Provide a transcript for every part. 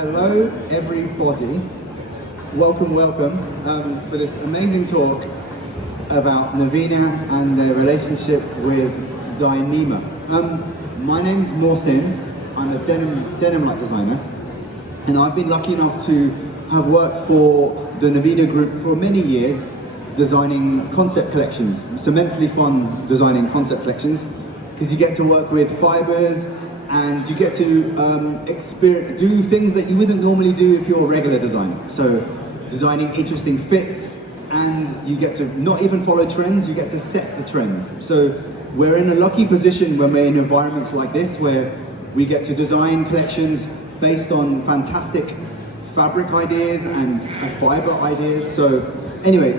Hello, everybody. Welcome, welcome for this amazing talk about NAVEENA and their relationship with Denim. My name's Mohsin. I'm a denim light designer, and I've been lucky enough to have worked for the NAVEENA group for many years, designing concept collections. It's immensely fun designing concept collections because you get to work with fibers and you get to do things that you wouldn't normally do if you're a regular designer. So designing interesting fits, and you get to not even follow trends, you get to set the trends. So we're in a lucky position when we're in environments like this where we get to design collections based on fantastic fabric ideas and fiber ideas. So anyway,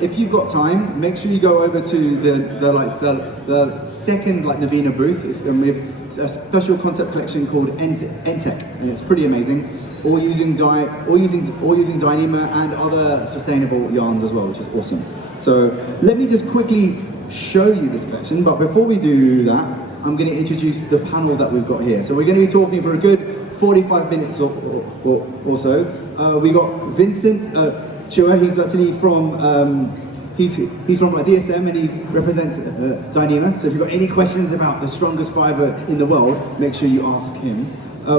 if you've got time, make sure you go over to the second NAVEENA booth. We have a special concept collection called NTech, and it's pretty amazing. All using Denim and other sustainable yarns as well, which is awesome. So let me just quickly show you this collection, but before we do that, I'm going to introduce the panel that we've got here. So we're going to be talking for a good 45 minutes or so. We got Vincent Chua. He's actually from he's from DSM, and he represents Denim. So if you've got any questions about the strongest fiber in the world, make sure you ask him.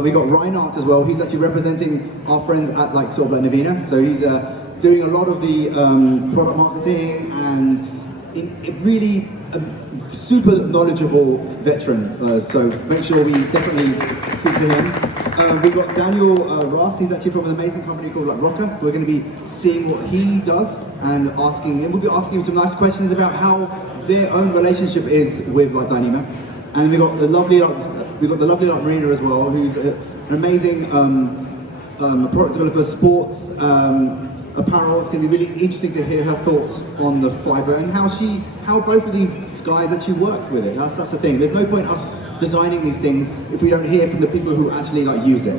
We got Reinhardt as well. He's actually representing our friends at NAVEENA. So he's doing a lot of the product marketing, and really super knowledgeable veteran. So make sure we definitely speak to him. We've got Daniel Ross. He's actually from an amazing company called Rocker. We're going to be seeing what he does and we'll be asking him some nice questions about how their own relationship is with Denim. And we've got the lovely Marina as well, who's an amazing product developer, sports apparel. It's going to be really interesting to hear her thoughts on the fiber and how both of these guys actually work with it. That's the thing. There's no point us designing these things if we don't hear from the people who actually use it.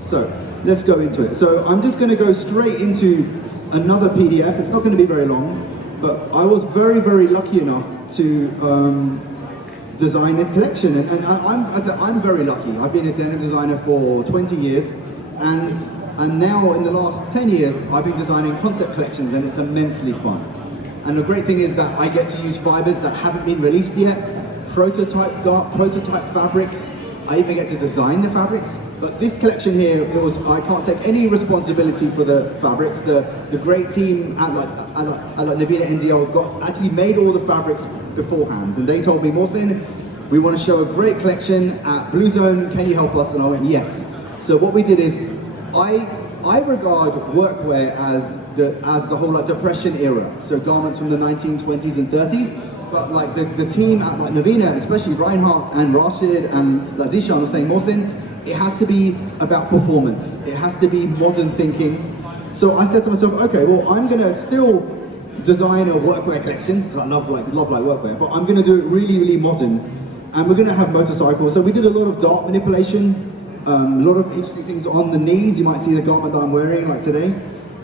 So let's go into it. So I'm just going to go straight into another PDF. It's not going to be very long, but I was very, very lucky enough to design this collection, and I'm very lucky. I've been a denim designer for 20 years, and now in the last 10 years I've been designing concept collections, and it's immensely fun. And the great thing is that I get to use fibers that haven't been released yet, prototype fabrics. I even get to design the fabrics. But this collection here, I can't take any responsibility for the fabrics. The great team at NAVEENA NDL actually made all the fabrics beforehand, and they told me, Mohsin, we want to show a great collection at Blue Zone, can you help us? And I went, yes. So what we did is, I regard workwear as the whole Depression era, so garments from the 1920s and 30s. But the team at NAVEENA, especially Reinhardt and Rashid and Zishan, were saying, Mohsin, it has to be about performance. It has to be modern thinking. So I said to myself, okay, well, I'm going to still design a workwear collection because I love workwear, but I'm going to do it really, really modern. And we're going to have motorcycles. So we did a lot of dart manipulation. A lot of interesting things on the knees. You might see the garment that I'm wearing today.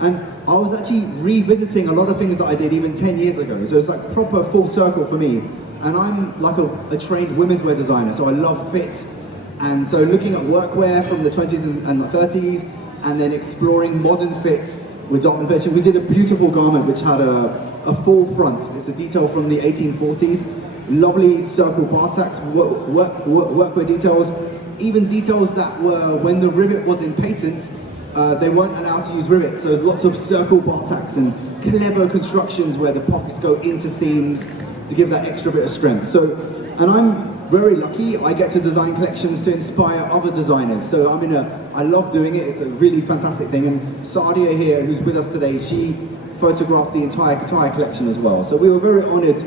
And I was actually revisiting a lot of things that I did even 10 years ago. So it's proper full circle for me. And I'm a trained women's wear designer, so I love fit. And so looking at workwear from the 20s and the 30s, and then exploring modern fit with dart manipulation. We did a beautiful garment which had a full front. It's a detail from the 1840s. Lovely circle bar tacks, workwear details. Even details that were, when the rivet was in patent, they weren't allowed to use rivets, so lots of circle bar tacks and clever constructions where the pockets go into seams to give that extra bit of strength. So, and I'm very lucky, I get to design collections to inspire other designers. So I love doing it, it's a really fantastic thing. And Sadia here, who's with us today, she photographed the entire collection as well. So we were very honored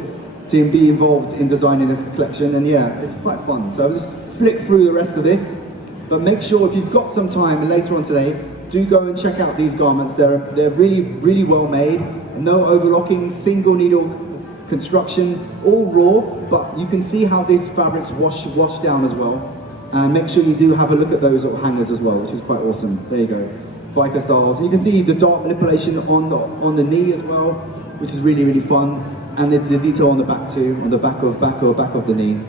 to be involved in designing this collection, and yeah, it's quite fun. So I'll just flick through the rest of this, but make sure if you've got some time later on today, do go and check out these garments. They're really, really well made. No overlocking, single needle construction, all raw, but you can see how these fabrics wash down as well. And make sure you do have a look at those little hangers as well, which is quite awesome. There you go, biker styles. You can see the dart manipulation on the knee as well, which is really, really fun. And the detail on the back too, on the back of the knee.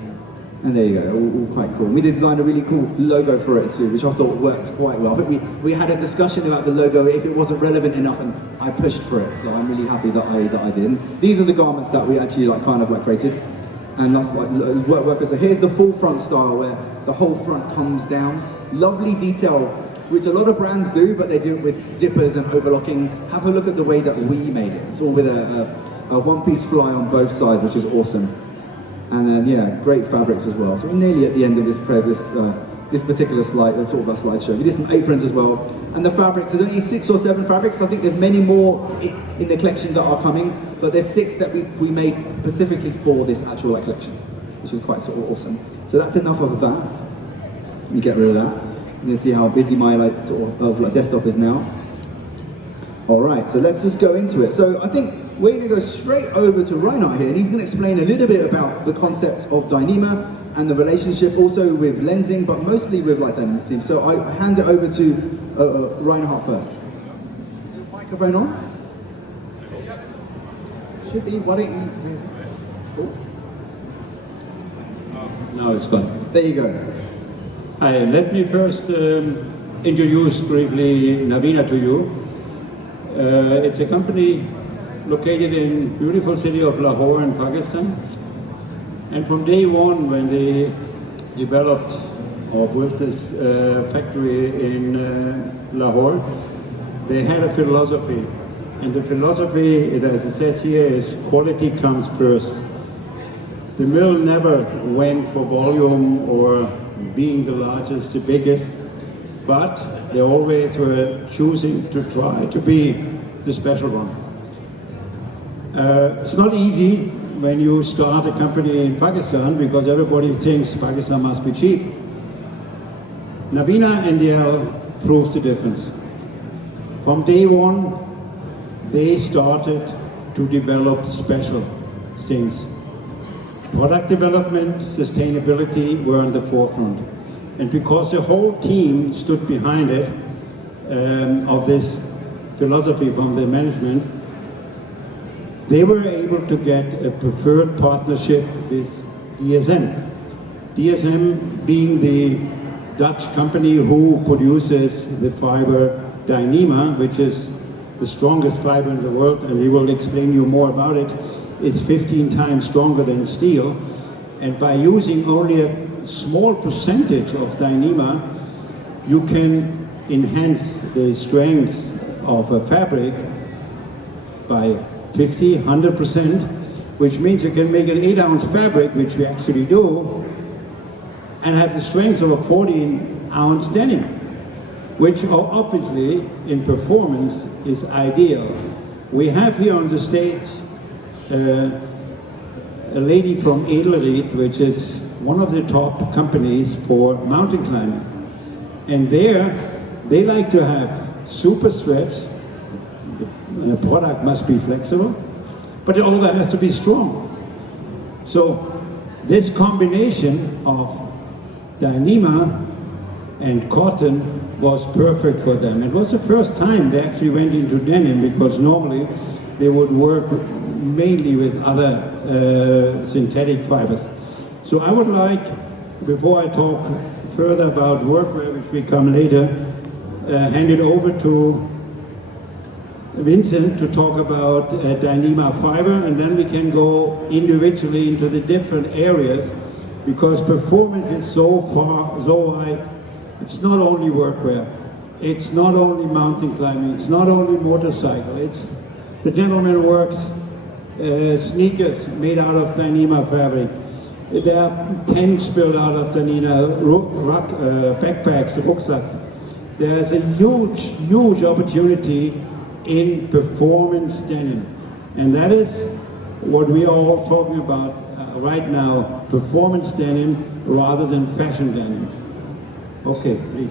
And there you go, all quite cool. We did design a really cool logo for it too, which I thought worked quite well. I think we had a discussion about the logo if it wasn't relevant enough, and I pushed for it. So I'm really happy that I did. And these are the garments that we actually kind of created, and that's like workers. So here's the full front style where the whole front comes down. Lovely detail, which a lot of brands do, but they do it with zippers and overlocking. Have a look at the way that we made it. It's all with a one-piece fly on both sides, which is awesome. And then, yeah, great fabrics as well. So we're nearly at the end of this particular slide, sort of a slideshow. We did some aprons as well. And the fabrics, there's only 6 or 7 fabrics. I think there's many more in the collection that are coming, but there's 6 that we made specifically for this actual collection, which is quite sort of awesome. So that's enough of that. Let me get rid of that. You can see how busy my desktop is now. All right, so let's just go into it. So I think we're going to go straight over to Reinhard here, and he's going to explain a little bit about the concept of Dyneema and the relationship also with lensing, but mostly with Denim team. So I hand it over to Reinhard first. Is the microphone on? Should be. Why don't you? Oh. Now it's fine. There you go. Hi, let me first introduce briefly NAVEENA to you. It's a company located in beautiful city of Lahore in Pakistan. And from day one, when they developed or built this factory in Lahore, they had a philosophy. And the philosophy, as it says here, is quality comes first. The mill never went for volume or being the largest, the biggest, but they always were choosing to try to be the special one. It's not easy when you start a company in Pakistan because everybody thinks Pakistan must be cheap. NAVEENA NDL proves the difference. From day one, they started to develop special things. Product development, sustainability were on the forefront. And because the whole team stood behind it, of this philosophy from the management, they were able to get a preferred partnership with DSM. DSM being the Dutch company who produces the fiber Dyneema, which is the strongest fiber in the world, and we will explain you more about it. It's 15 times stronger than steel, and by using only a small percentage of Dyneema, you can enhance the strength of a fabric by 50, 100%, which means you can make an 8-ounce fabric, which we actually do, and have the strength of a 14-ounce denim, which obviously in performance is ideal. We have here on the stage a lady from Edelried, which is one of the top companies for mountain climbing. And there, they like to have super stretch. The product must be flexible, but it also has to be strong. So this combination of Dyneema and cotton was perfect for them. It was the first time they actually went into denim, because normally they would work mainly with other synthetic fibers. So I would like, before I talk further about workwear, which we come later, hand it over to Vincent to talk about Dyneema fiber, and then we can go individually into the different areas, because performance is so wide. It's not only workwear, it's not only mountain climbing, it's not only motorcycle, it's the gentleman works sneakers made out of Dyneema fabric. There are tents built out of Dyneema, backpacks, rucksacks. There's a huge opportunity in performance denim. And that is what we are all talking about right now, performance denim rather than fashion denim. Okay, please.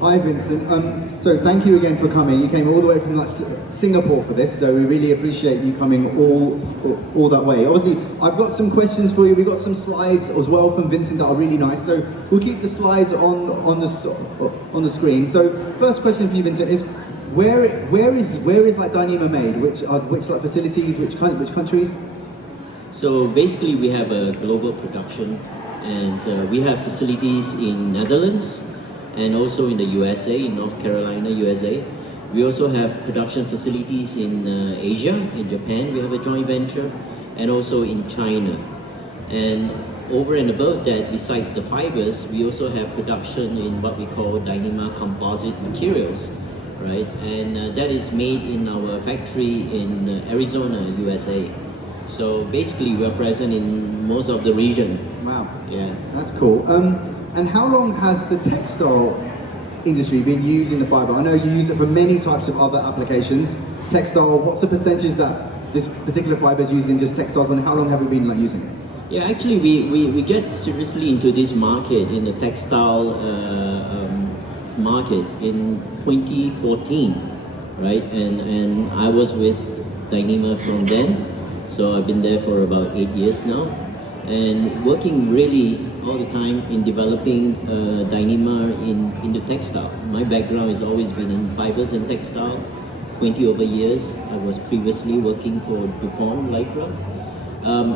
Hi Vincent, so thank you again for coming. You came all the way from Singapore for this, so we really appreciate you coming all that way. Obviously, I've got some questions for you. We've got some slides as well from Vincent that are really nice, so we'll keep the slides on the screen. So first question for you, Vincent, is where is Dyneema made? Which facilities, which countries? So basically we have a global production And we have facilities in Netherlands and also in the USA, in North Carolina, USA. We also have production facilities in Asia, in Japan we have a joint venture, and also in China. And over and above that, besides the fibers, we also have production in what we call Dyneema composite materials, right? And that is made in our factory in Arizona, USA. So basically, we're present in most of the region. Wow. Yeah. That's cool. And how long has the textile industry been using the fiber? I know you use it for many types of other applications. Textile, what's the percentage that this particular fiber is used in just textiles, and how long have you been using it? Yeah, actually, we get seriously into this market, in the textile market, in 2014, right? And I was with Dyneema from then, so I've been there for about 8 years now, and working really all the time in developing Dyneema in the textile. My background has always been in fibers and textile. 20 over years. I was previously working for DuPont Lycra.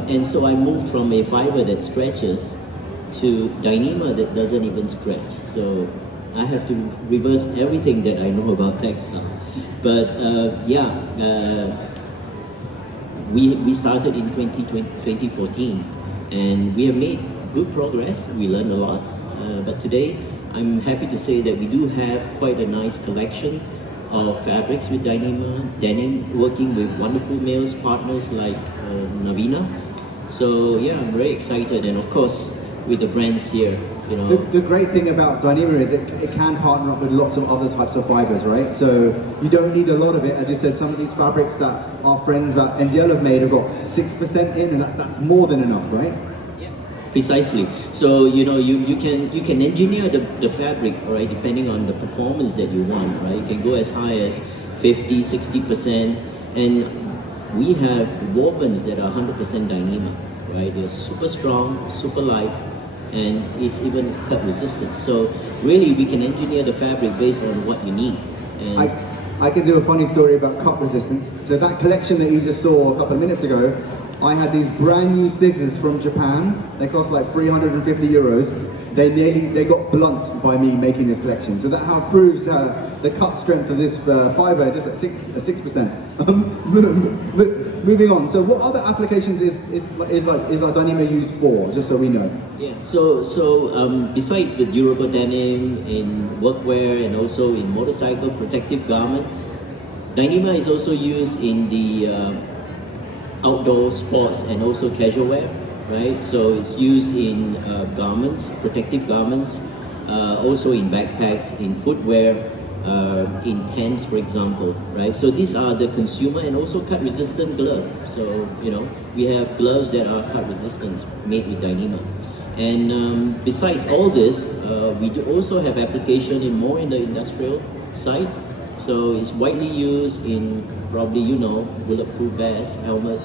And so I moved from a fiber that stretches to Dyneema that doesn't even stretch. So I have to reverse everything that I know about textile. But we started in 2014, and we have made good progress. We learned a lot. But today, I'm happy to say that we do have quite a nice collection of fabrics with Dyneema, Denim, working with wonderful males partners like NAVEENA. So yeah, I'm very excited, and of course with the brands here, you know. The great thing about Dyneema is it can partner up with lots of other types of fibers, right? So you don't need a lot of it. As you said, some of these fabrics that our friends at NDL have made have got 6% in, and that's more than enough, right? Precisely. So you know, you can engineer the fabric, right, depending on the performance that you want, right? You can go as high as 50, 60%, and we have wovens that are 100% Dyneema, right? They're super strong, super light, and it's even cut resistant. So really, we can engineer the fabric based on what you need. And I can do a funny story about cut resistance. So that collection that you just saw a couple of minutes ago, I had these brand new scissors from Japan. They cost like 350 euros. They got blunt by me making this collection. So that how proves the cut strength of this fiber, just at 6%. Moving on. So what other applications is Dyneema used for? Just so we know. Yeah. So besides the durable denim in workwear and also in motorcycle protective garment, Dyneema is also used in the outdoor sports and also casual wear, right? So it's used in garments, protective garments, also in backpacks, in footwear, in tents, for example, right? So these are the consumer and also cut resistant gloves. So you know, we have gloves that are cut resistant, made with Dyneema. And besides all this, we do also have application in more in the industrial side. So it's widely used in, probably you know, bulletproof vest, helmet,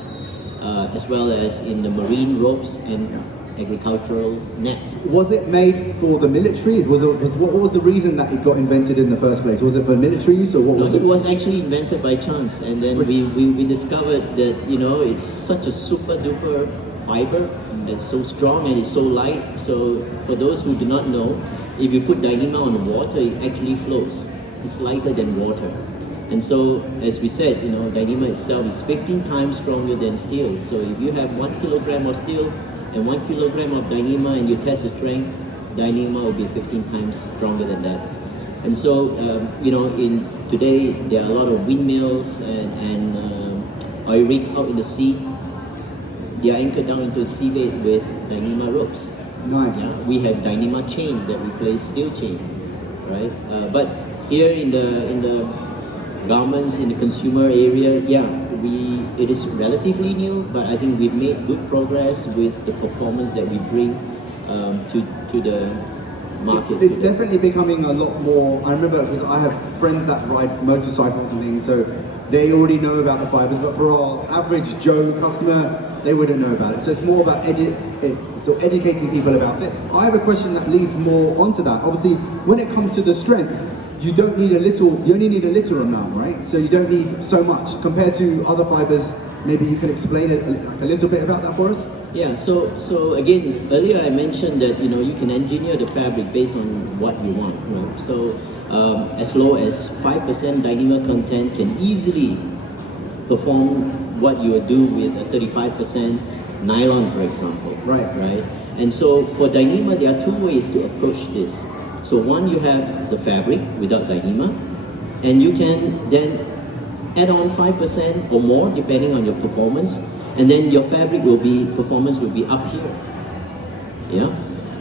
as well as in the marine ropes and agricultural net. Was it made for the military? What was the reason that it got invented in the first place? Was it for military use, or what was it? It was actually invented by chance, and then we discovered that, you know, it's such a super duper fiber that's so strong and it's so light. So for those who do not know, if you put Dyneema on water, it actually floats. It's lighter than water. And so, as we said, you know, Dyneema itself is 15 times stronger than steel. So if you have 1 kilogram of steel and 1 kilogram of Dyneema and you test the strength, Dyneema will be 15 times stronger than that. And so, you know, in today there are a lot of windmills and oil rig out in the sea. They are anchored down into the seabed with Dyneema ropes. Nice. Yeah? We have Dyneema chain that replace steel chain, right? But here in the garments, in the consumer area, yeah, it is relatively new, but I think we've made good progress with the performance that we bring to the market. It's definitely becoming a lot more. I remember, because I have friends that ride motorcycles and things, so they already know about the fibers, but for our average Joe customer, they wouldn't know about it. So it's more about educating people about it. I have a question that leads more onto that. Obviously, when it comes to the strength, you don't need a little, you only need a little amount, right? So you don't need so much compared to other fibers. Maybe you can explain it a little bit about that for us? Yeah, so again, earlier I mentioned that you can engineer the fabric based on what you want, right? So as low as 5% Dyneema content can easily perform what you would do with a 35% nylon, for example. Right. And so for Dyneema, there are two ways to approach this. So one, you have the fabric without Dyneema, and you can then add on 5% or more depending on your performance, and then your fabric performance will be up here. Yeah.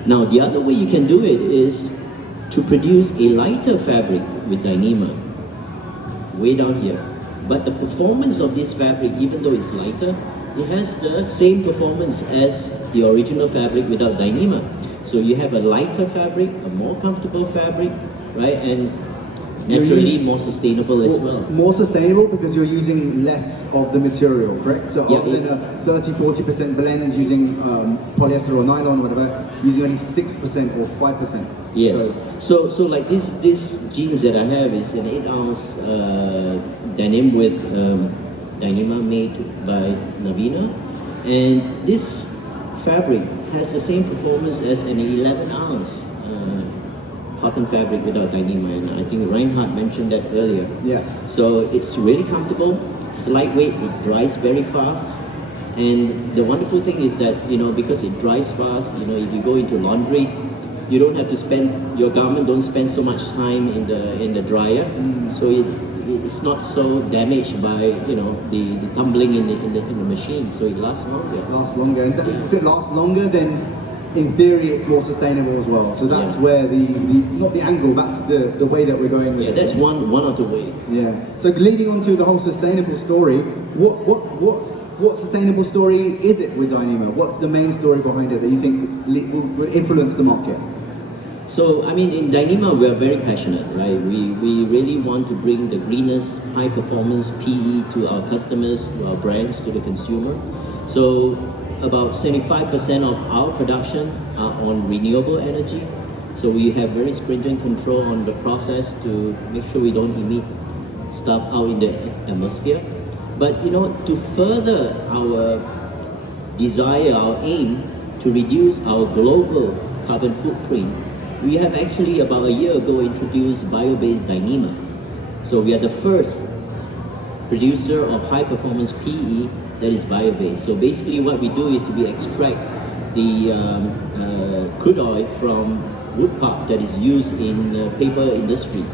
Now the other way you can do it is to produce a lighter fabric with Dyneema, way down here. But the performance of this fabric, even though it's lighter, it has the same performance as the original fabric without Dyneema. So you have a lighter fabric, a more comfortable fabric, right? And naturally more sustainable as well. More sustainable because you're using less of the material, correct? So Yeah, other than a 30-40% blend using polyester or nylon or whatever, using only 6% or 5%. Yes. So like this jeans that I have is an 8-ounce denim with Dyneema made by NAVEENA, and this fabric has the same performance as an 11-ounce cotton fabric without Dyneema, and I think Reinhard mentioned that earlier. Yeah. So it's really comfortable, it's lightweight, it dries very fast, and the wonderful thing is that because it dries fast, if you go into laundry, you don't have to spend your garment don't spend so much time in the dryer, so it's not so damaged by the tumbling in the machine, so it lasts longer. And if it lasts longer, then in theory it's more sustainable as well. So that's where the not the angle, that's the way that we're going with it. That's one of the way. Yeah. So leading on to the whole sustainable story, what sustainable story is it with Dyneema? What's the main story behind it that you think would influence the market? So, I mean, in Dyneema, we are very passionate, right? We really want to bring the greenest, high-performance PE to our customers, to our brands, to the consumer. So, about 75% of our production are on renewable energy. So, we have very stringent control on the process to make sure we don't emit stuff out in the atmosphere. But, to further our desire, our aim to reduce our global carbon footprint, we have actually about a year ago introduced bio-based Dyneema. So we are the first producer of high-performance PE that is bio-based. So basically what we do is we extract the crude oil from wood pulp that is used in paper industry,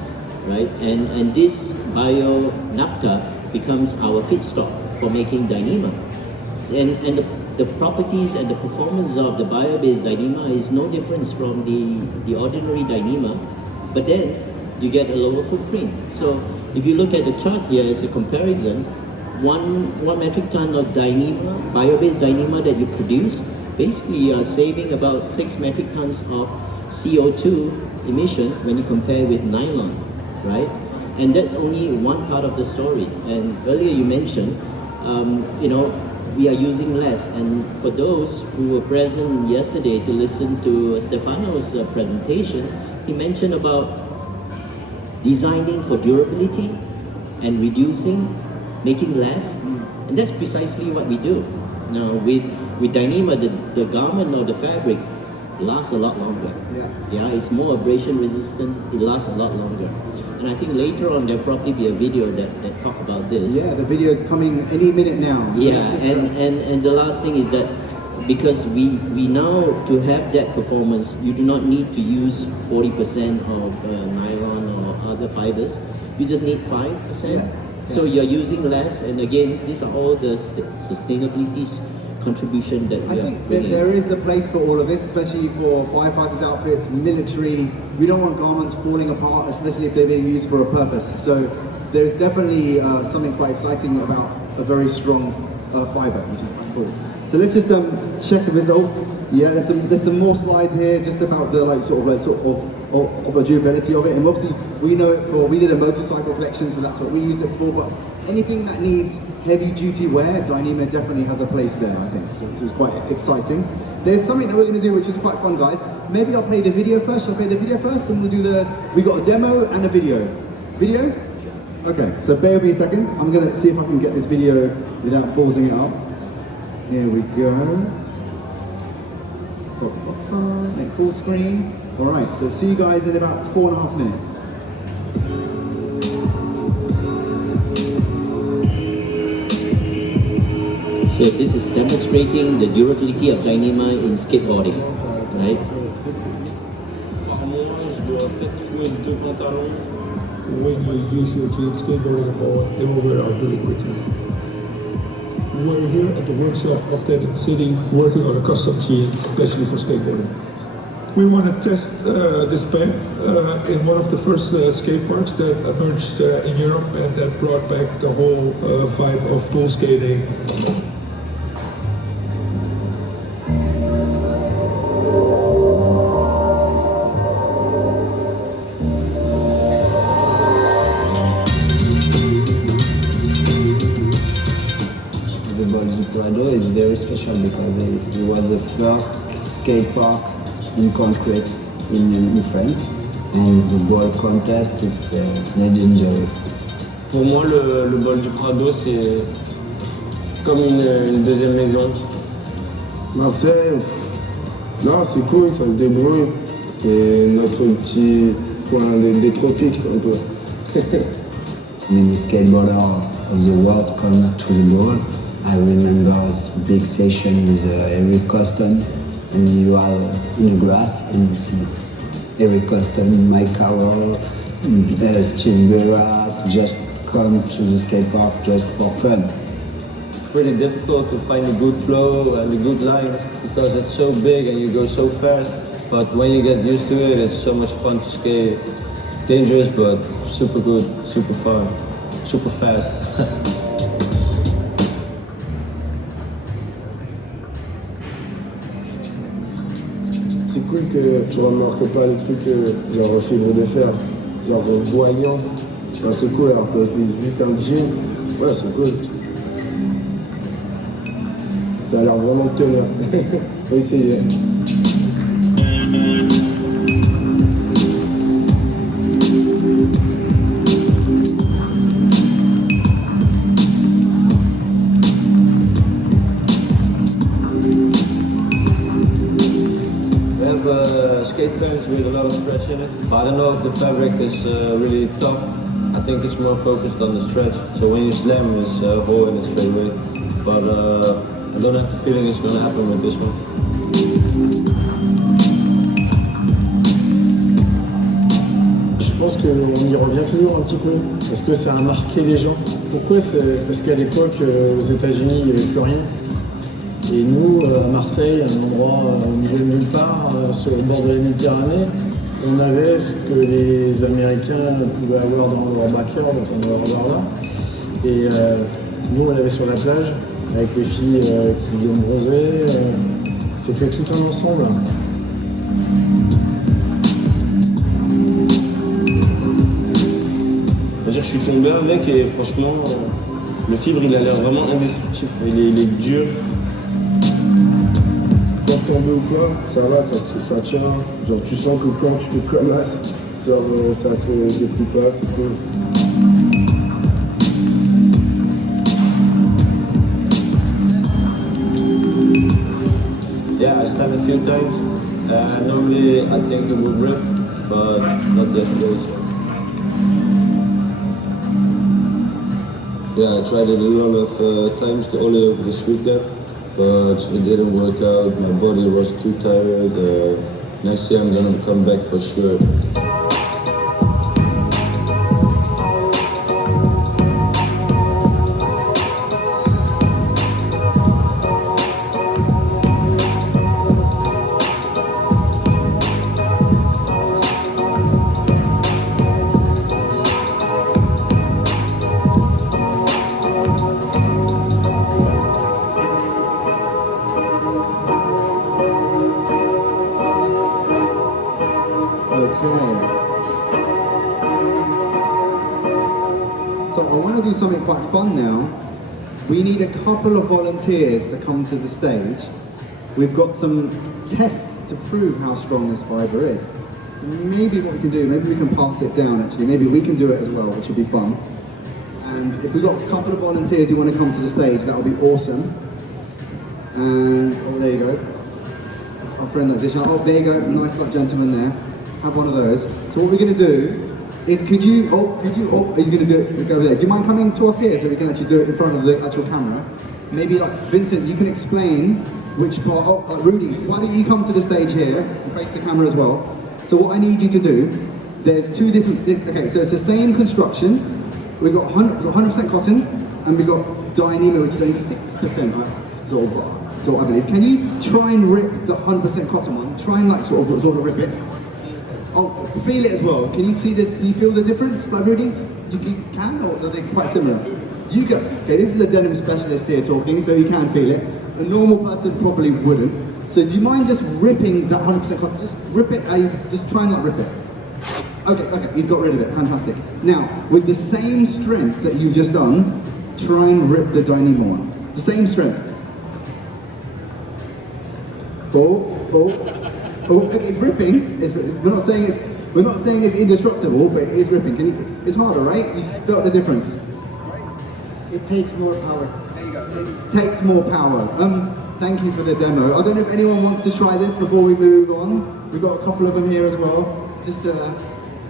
right? And this bio naphtha becomes our feedstock for making Dyneema. And the properties and the performance of the bio-based Dyneema is no difference from the ordinary Dyneema, but then you get a lower footprint. So if you look at the chart here as a comparison, one metric ton of Dyneema, bio-based Dyneema that you produce, basically you are saving about 6 metric tons of CO2 emission when you compare with nylon, right? And that's only one part of the story. And earlier you mentioned, we are using less, and for those who were present yesterday to listen to Stefano's presentation, he mentioned about designing for durability and reducing, making less, and that's precisely what we do. Now with Dyneema, the garment or the fabric lasts a lot longer. Yeah, it's more abrasion resistant, it lasts a lot longer. And I think later on there'll probably be a video that talk about this. Yeah, the video is coming any minute now. So yeah, and the last thing is that because we now, to have that performance, you do not need to use 40% of nylon or other fibers. You just need 5%. So you're using less, and again, these are all the sustainability contribution that we I think that there is a place for all of this, especially for firefighters' outfits, military. We don't want garments falling apart, especially if they're being used for a purpose. So there's definitely something quite exciting about a very strong fiber, which is quite cool. So let's just check the result. Yeah, there's some more slides here just about the of the durability of it. And obviously we know it we did a motorcycle collection, so that's what we used it for. But anything that needs heavy duty wear, Dyneema definitely has a place there, I think. So it was quite exciting. There's something that we're going to do which is quite fun, guys. Maybe I'll play the video first. Shall I play the video first? And we'll do we got a demo and a video. Video? Okay, so bear with me a second. I'm going to see if I can get this video without pausing it up. Here we go. Make full screen. All right, so see you guys in about 4.5 minutes. So this is demonstrating the durability of Dyneema in skateboarding, right? Par mois, je dois peut-être trouver 2 pantalons. When you use your jeans skateboarding more, it will wear out really quickly. We're here at the workshop of Denim City working on a custom jean, especially for skateboarding. We want to test this paint in one of the first skate parks that emerged in Europe and that brought back the whole vibe of pool skating. The Bol du Prado is very special because it was the first skate park in concrete in France, and the ball contest is legendary. Pour moi, le Bol du Prado, c'est comme une deuxième maison. Marseille, non, c'est cool, ça se débrouille. C'est notre petit coin des tropiques, un peu. Many skateboarders of the world come to the ball. I remember a big session with Eric Coston, and you are in the grass and you see Eric Coston, Mike Carroll, Steve Guerra just come to the skate park just for fun. It's pretty difficult to find a good flow and a good line because it's so big and you go so fast. But when you get used to it, it's so much fun to skate. Dangerous, but super good, super fun, super fast. C'est cool que tu remarques pas les trucs genre fibre de fer, genre voyant, c'est pas très cool alors que c'est juste un jean, ouais c'est cool. Ça a l'air vraiment de tenir, faut essayer. Skate pants with a lot of stretch in it, but I don't know if the fabric is really tough. I think it's more focused on the stretch, so when you slam it's a hole in it straight away. But I don't have the feeling it's going to happen with this one. Je pense qu'on y revient toujours un petit peu, parce que ça a marqué les gens. Pourquoi? Parce qu'à l'époque, aux États-Unis, il n'y avait plus rien. Et nous, à Marseille, un endroit au milieu de nulle part, sur le bord de la Méditerranée, on avait ce que les Américains pouvaient avoir dans leur backyard, enfin dans leur jardin. Et nous, on l'avait sur la plage, avec les filles qui ont bronzé. C'était tout un ensemble. Je suis tombé avec et franchement, le fibre il a l'air vraiment indestructible. Il est dur. Quand je tombe ou quoi, ça va, ça tient. Genre tu sens que quand tu te collasses, genre ça se déplie pas, c'est cool. Yeah, I slammed a few times. Normally I think it would rip, but not yesterday. So. Yeah, I tried it a lot of times to only over the street gap, but it didn't work out. My body was too tired. Next year I'm gonna come back for sure. So I want to do something quite fun now. We need a couple of volunteers to come to the stage. We've got some tests to prove how strong this fibre is. Maybe what we can do, maybe we can pass it down actually. Maybe we can do it as well, which would be fun. And if we've got a couple of volunteers who want to come to the stage, that would be awesome. And, oh, there you go. our friend that's Zishan. Oh, there you go, nice like gentleman there. Have one of those. So what we're going to do is, he's going to do it over there. Do you mind coming to us here so we can actually do it in front of the actual camera? Maybe like, Vincent, you can explain which part, Rudy, why don't you come to the stage here and face the camera as well? So what I need you to do, there's two different, okay, so it's the same construction. We've got 100% cotton, and we've got Dyneema, which is only 6%, sort of, I believe. Can you try and rip the 100% cotton one? Try and like sort of rip it. Oh, feel it as well. Can you feel the difference, like Rudy? You can, or are they quite similar? You go. Okay, this is a denim specialist here talking, so you can feel it. A normal person probably wouldn't. So do you mind just ripping that 100% cotton? Just rip it, just try and like rip it. Okay, he's got rid of it, fantastic. Now, with the same strength that you've just done, try and rip the Dyneema one. The same strength. It's ripping. We're not saying it's indestructible, but it is ripping. It's harder, right? You felt the difference. It takes more power. There you go. It takes more power. Thank you for the demo. I don't know if anyone wants to try this before we move on. We've got a couple of them here as well. Just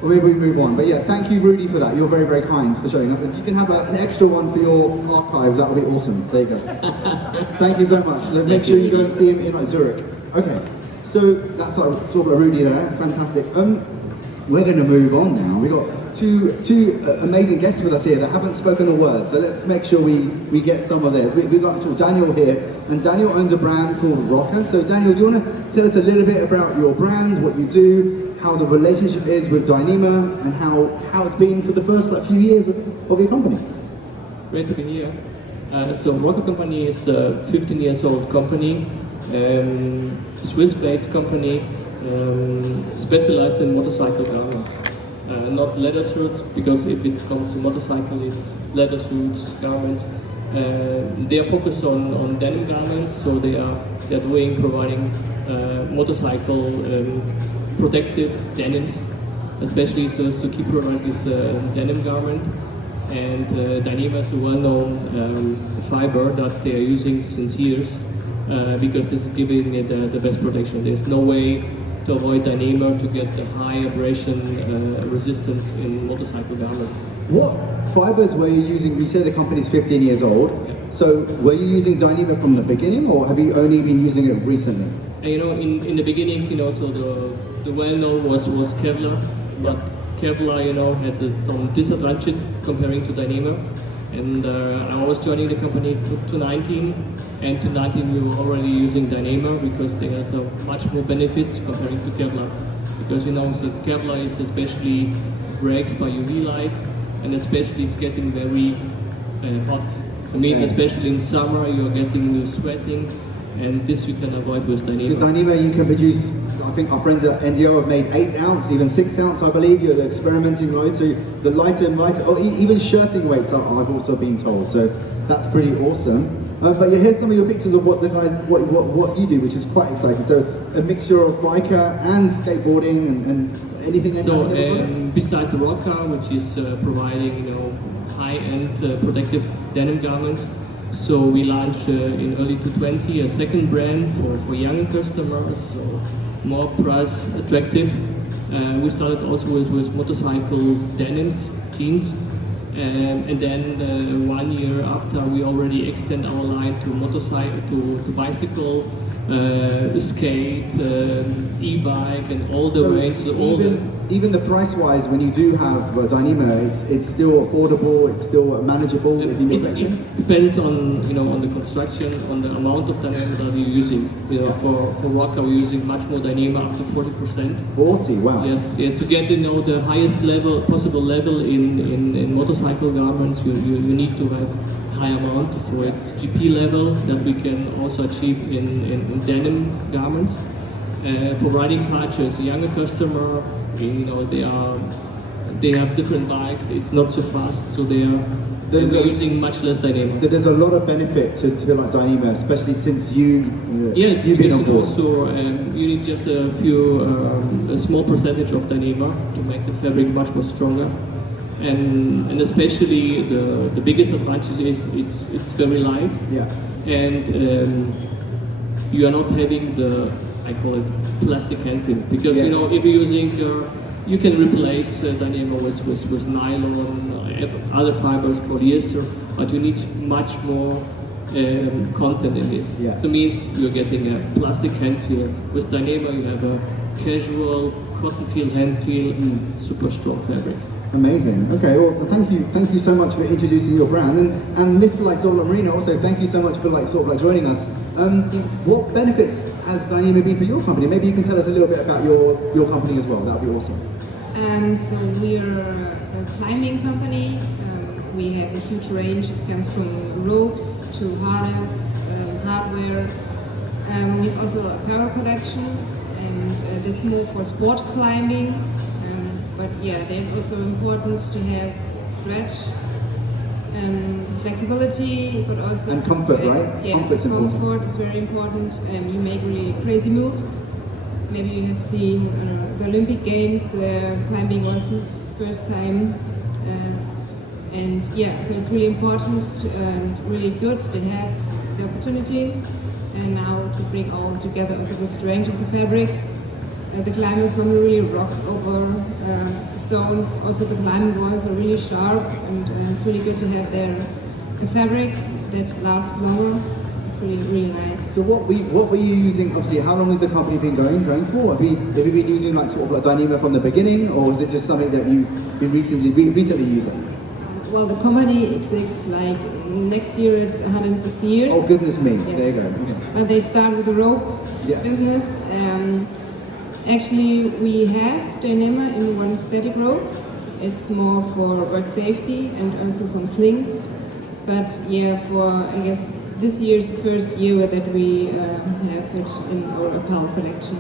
or maybe we move on. But yeah, thank you, Rudy, for that. You're very, very kind for showing us. You can have an extra one for your archive. That'll be awesome. There you go. Thank you so much. Make sure you go and see him in Zurich. Okay, so that's sort of a Rudy there. Fantastic. We're going to move on now. We've got two amazing guests with us here that haven't spoken a word. So let's make sure we get some of theirs. We've got actual Daniel here, and Daniel owns a brand called Rocker. So Daniel, do you want to tell us a little bit about your brand, what you do, how the relationship is with Dyneema, and how it's been for the first few years of your company? Great to be here. So Rocker Company is a 15 years old company, Swiss-based company, specialized in motorcycle garments. Not leather suits, because if it's come to motorcycle, it's leather suits, garments. They are focused on denim garments, so they are providing motorcycle protective denims, especially so key product is denim garment, and Dyneema is a well-known fiber that they are using since years, because this is giving it the best protection. There's no way to avoid Dyneema to get the high abrasion resistance in motorcycle garment. What fibers were you using? You said the company's 15 years old. Yeah. So were you using Dyneema from the beginning, or have you only been using it recently? And, in the beginning, so the well-known was Kevlar, but Kevlar, had some disadvantage comparing to Dyneema. And I was joining the company to 2019, and to 2019 we were already using Dyneema because there are so much more benefits comparing to Kevlar. Because the Kevlar is especially breaks by UV light, and especially it's getting very hot. So means especially in summer you're sweating, and this you can avoid with Dyneema. Because Dyneema you can produce, I think our friends at NDL have made 8 ounce, even 6 ounce I believe. You're experimenting load, so the lighter and lighter, even shirting weights I've also been told, so that's pretty awesome. But here's some of your pictures of what the guys, what you do, which is quite exciting. So a mixture of biker and skateboarding and anything. So besides the Rocker, which is providing high-end protective denim garments, so we launched in early 2020 a second brand for young customers, so more price attractive. We started also with motorcycle denims, jeans. And then 1 year after, we already extend our line to motorcycle, to bicycle, skate, e-bike, and all the range. Even the price-wise, when you do have Dyneema, it's still affordable, it's still manageable within your collection? It depends on on the construction, on the amount of Dyneema that you're using. For Rocker, we're using much more Dyneema, up to 40%. 40, wow. Yes, to get the highest possible level in motorcycle garments, you need to have high amount. So it's GP level that we can also achieve in denim garments. For riding crutches, a younger customer, they have different bikes. It's not so fast, so they're using much less Dyneema. There's a lot of benefit to like Dyneema, especially since you've been on board. Also, you need just a small percentage of Dyneema to make the fabric much more stronger. And especially the biggest advantage is it's very light. Yeah. And you are not having the I call it plastic hand feel, because Yes. you know, if you're using you can replace Denim with nylon, other fibers, polyester, but you need much more content in this. Yeah. So it means you're getting a plastic hand feel. With Denim you have a casual cotton feel, hand feel, super strong fabric. Amazing. Okay, well, thank you so much for introducing your brand, and Mr. like sort of Marina, also thank you so much for like sort of like joining us. What benefits has Dyneema been for your company? Maybe you can tell us a little bit about your company as well. That would be awesome. So we're a climbing company. We have a huge range. It comes from ropes to harness, hardware. We have also a apparel collection, and this more for sport climbing. But yeah, there's also important to have stretch, flexibility, but also And comfort, right? Yeah, Comfort's important. comfort is very important. You make really crazy moves. Maybe you have seen the Olympic Games. Climbing was the first time, and yeah, so it's really important and really good to have the opportunity, and now to bring all together also the strength of the fabric. The climbers normally really rock over stones. Also the climbing walls are really sharp, and it's really good to have there a fabric that lasts longer. It's really nice. So what were you using? Obviously, how long has the company been going for? Have you been using like sort of like Dyneema from the beginning, or is it just something that you've been recently using? Well, the company exists like next year it's 160 years. Oh goodness me! Yeah. There you go. Okay. But they start with the rope Yeah. business. Actually, we have Denim in one static rope. It's more for work safety and also some slings. But yeah, for I guess this year's the first year that we have it in our apparel collection.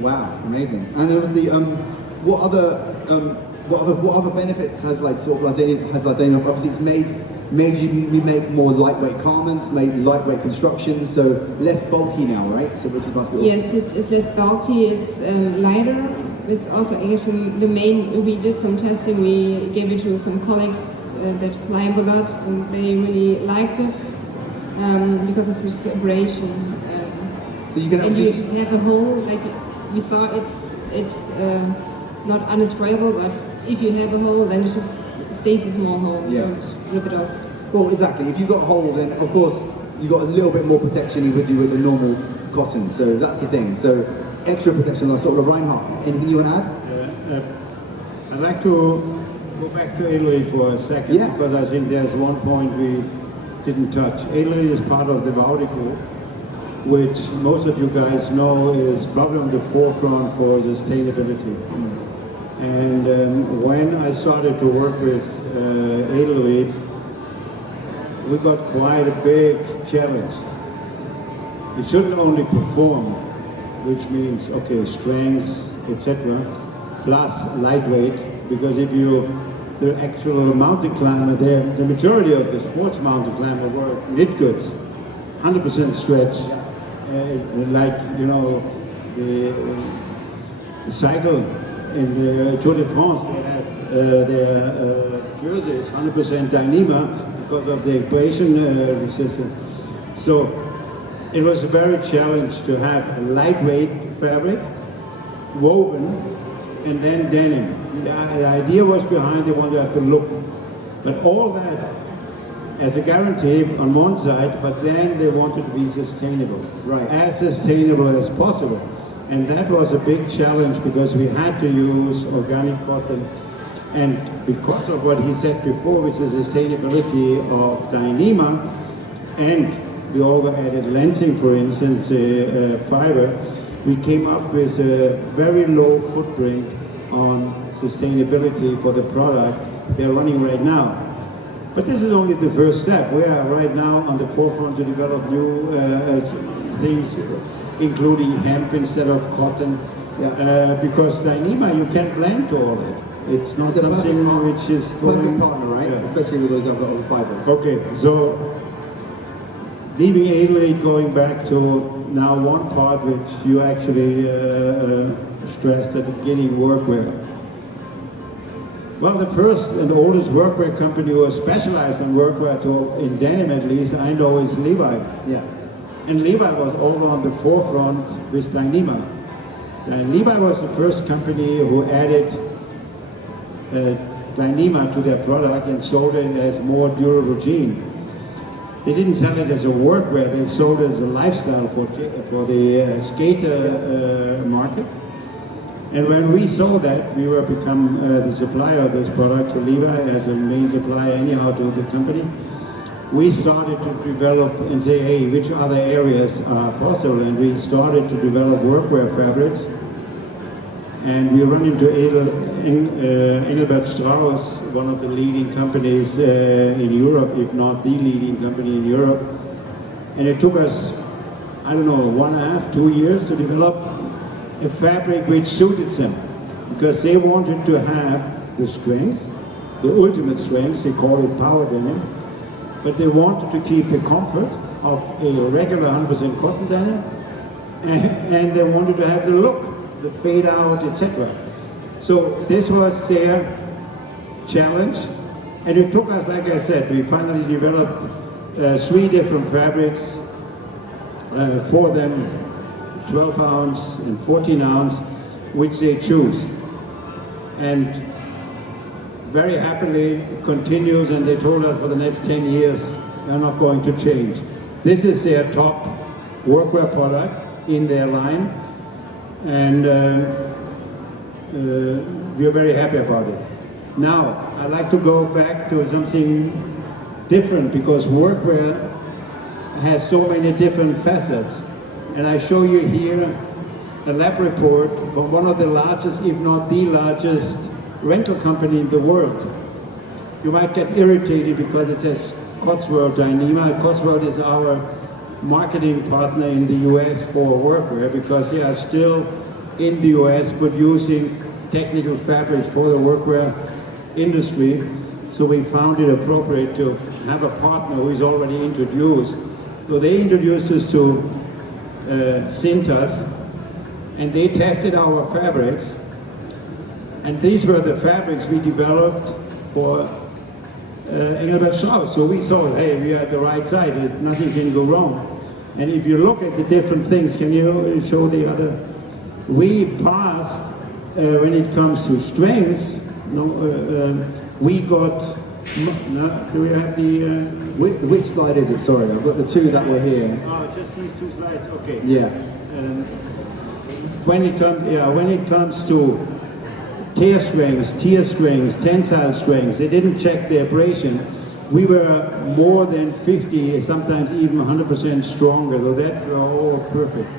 Wow, amazing! And obviously, what other benefits has like sort of like Denim? Obviously, it's made you make more lightweight garments, made lightweight construction, so less bulky now, right? So which is must be awesome. Yes, it's less bulky, it's lighter. It's also, I guess, the main, we did some testing, we gave it to some colleagues that climb a lot, and they really liked it, because it's just abrasion. So you can and actually... you just have a hole, like we saw, it's not undestroyable, but if you have a hole, then it just stays a small hole. Yeah. You don't rip it off. Well, exactly. If you've got a hole, then of course you've got a little bit more protection you would do with a normal cotton. So that's the thing. So extra protection, like sort of Reinhardt. Anything you want to add? I'd like to go back to Italy for a second, Yeah. because I think there's one point we didn't touch. Italy is part of the Vaudi Group, which most of you guys know is probably on the forefront for sustainability. And when I started to work with Edelweiss, we got quite a big challenge. It shouldn't only perform, which means, okay, strength, etc., plus lightweight, because if you, the actual mountain climber, the majority of the sports mountain climber were knit goods, 100% stretch, like, you know, the cycle in the Tour de France, they have their jerseys 100% Dyneema because of the abrasion resistance. So it was a very challenge to have a lightweight fabric, woven, and then denim. The idea was behind they wanted to have to look, but all that as a guarantee on one side, but then they wanted to be sustainable, Right. as sustainable as possible. And that was a big challenge because we had to use organic cotton. And because of what he said before, which is the sustainability of Dyneema, and we also added lancing, for instance, fiber, we came up with a very low footprint on sustainability for the product they're running right now. But this is only the first step. We are right now on the forefront to develop new things, including hemp instead of cotton, because Dyneema you can blend to all that. It's not It's a something which is perfect partner, right? Yeah. Especially with those other fibers. Okay, so leaving Italy, going back to now one part which you actually stressed at the beginning, workwear. Well, the first and oldest workwear company who was specialized in workwear, in denim at least, I know is Levi. Yeah. And Levi was all on the forefront with Dyneema. And Levi was the first company who added Dyneema to their product and sold it as more durable jean. They didn't sell it as a workwear, they sold it as a lifestyle for the skater market. And when we saw that, we were become the supplier of this product to Levi as a main supplier anyhow to the company. We started to develop and say, hey, which other areas are possible? And we started to develop workwear fabrics. And we run into Engelbert Strauss, one of the leading companies in Europe, if not the leading company in Europe. And it took us, I don't know, 1.5, 2 years to develop a fabric which suited them. Because they wanted to have the strength, the ultimate strength, they call it power denim, but they wanted to keep the comfort of a regular 100% cotton denim, and they wanted to have the look, the fade out, etc. So this was their challenge, and it took us, like I said, we finally developed 3 different fabrics for them, 12 ounce and 14 ounce, which they choose. And very happily continues, and they told us for the next 10 years they're not going to change. This is their top workwear product in their line, and we're very happy about it. Now, I'd like to go back to something different, because workwear has so many different facets. And I show you here a lab report from one of the largest, if not the largest, rental company in the world. You might get irritated because it says Cotswold Dyneema. Cotswold is our marketing partner in the US for workwear, because they are still in the US producing technical fabrics for the workwear industry. So we found it appropriate to have a partner who is already introduced. So they introduced us to Cintas, and they tested our fabrics, and these were the fabrics we developed for Engelbert Strauss. So we saw, hey, we are at the right side, nothing can go wrong. And if you look at the different things, can you show the other? We passed, when it comes to strengths, we got, do we have the... Which slide is it? Sorry, I've got the 2 that were here. Oh, just these 2 slides, okay. Yeah. When it comes to tear strengths, tensile strengths, they didn't check the abrasion. We were more than 50, sometimes even 100% stronger, though that's all perfect.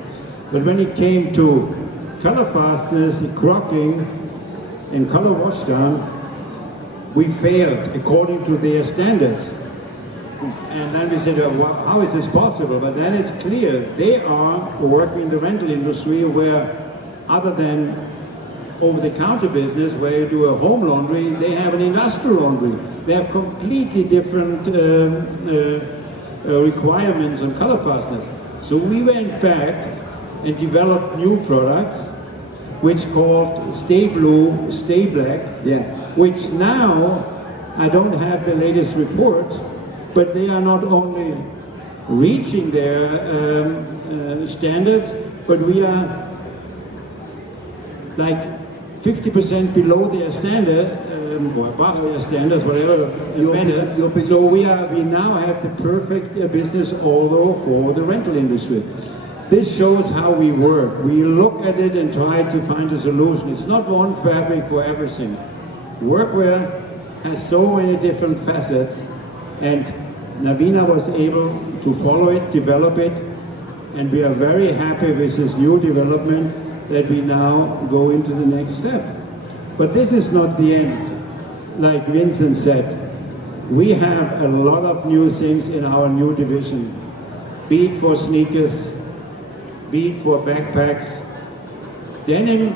But when it came to color fastness, crocking, and color wash down, we failed according to their standards. And then we said, well, how is this possible? But then it's clear, they are working in the rental industry where, other than over-the-counter business where you do a home laundry, they have an industrial laundry. They have completely different requirements on color fastness. So we went back and developed new products, which called Stay Blue, Stay Black, yes, which now, I don't have the latest report, but they are not only reaching their standards, but we are like 50% below their standard, or above their standards, whatever. So we now have the perfect business order for the rental industry. This shows how we work. We look at it and try to find a solution. It's not one fabric for everything. Workwear has so many different facets, and NAVEENA was able to follow it, develop it, and we are very happy with this new development that we now go into the next step. But this is not the end. Like Vincent said, we have a lot of new things in our new division, be it for sneakers, be it for backpacks. Denim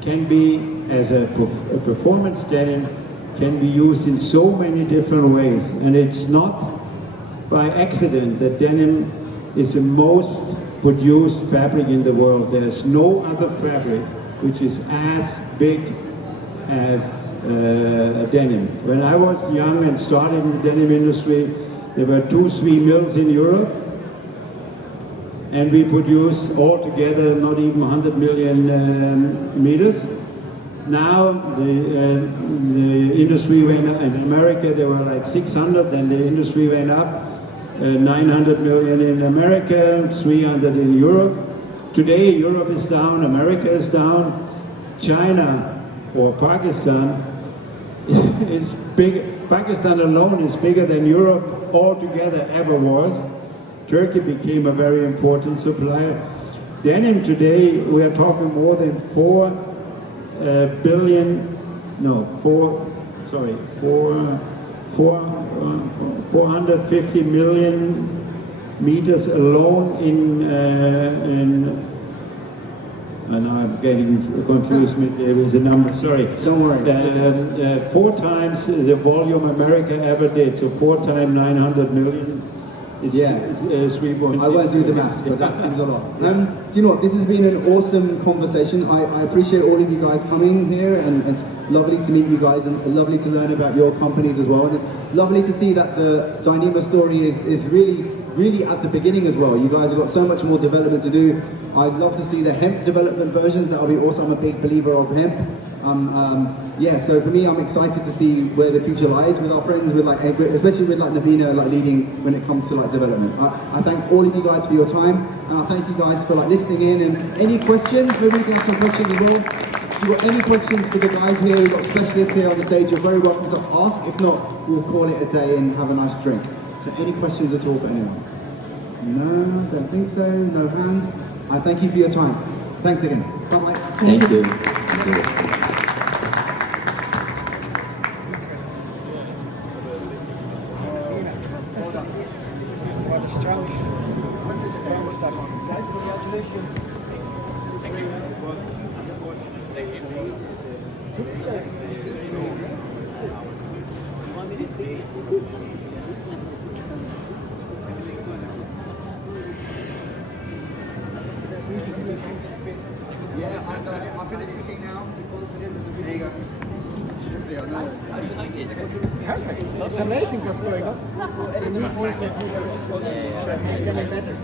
can be, as a performance denim, can be used in so many different ways. And it's not by accident that denim is the most produced fabric in the world. There's no other fabric which is as big as denim. When I was young and started in the denim industry, there were 2-3 mills in Europe. and we produce altogether not even 100 million meters. Now the industry went up. In America there were like 600, then the industry went up 900 million in America, 300 in Europe. Today Europe is down, America is down, China or Pakistan is big. Pakistan alone is bigger than Europe altogether ever was. Turkey became a very important supplier. Denim today, we are talking more than 450 million meters alone and I'm getting confused with the number, sorry. Don't worry. 4 times the volume America ever did, so 4 times 900 million is 3.6. I won't do the maths, but that seems a lot. Do you know what, this has been an awesome conversation. I appreciate all of you guys coming here, and it's lovely to meet you guys and lovely to learn about your companies as well. And it's lovely to see that the Dyneema story is really at the beginning as well. You guys have got so much more development to do. I'd love to see the hemp development versions. That'll be awesome. I'm a big believer of hemp. So for me, I'm excited to see where the future lies with our friends, with like, especially with like NAVEENA, like leading when it comes to like development. I thank all of you guys for your time, and I thank you guys for like listening in. And any questions? Maybe we can have some questions as well. If you've got any questions for the guys here, we've got specialists here on the stage. You're very welcome to ask. If not, we'll call it a day and have a nice drink. So any questions at all for anyone? No, don't think so. No hands. I thank you for your time. Thanks again. Bye. Thank you. Guys, congratulations. Yeah, I finished cooking now. There you go. Perfect. It's amazing what's going on. Getting better.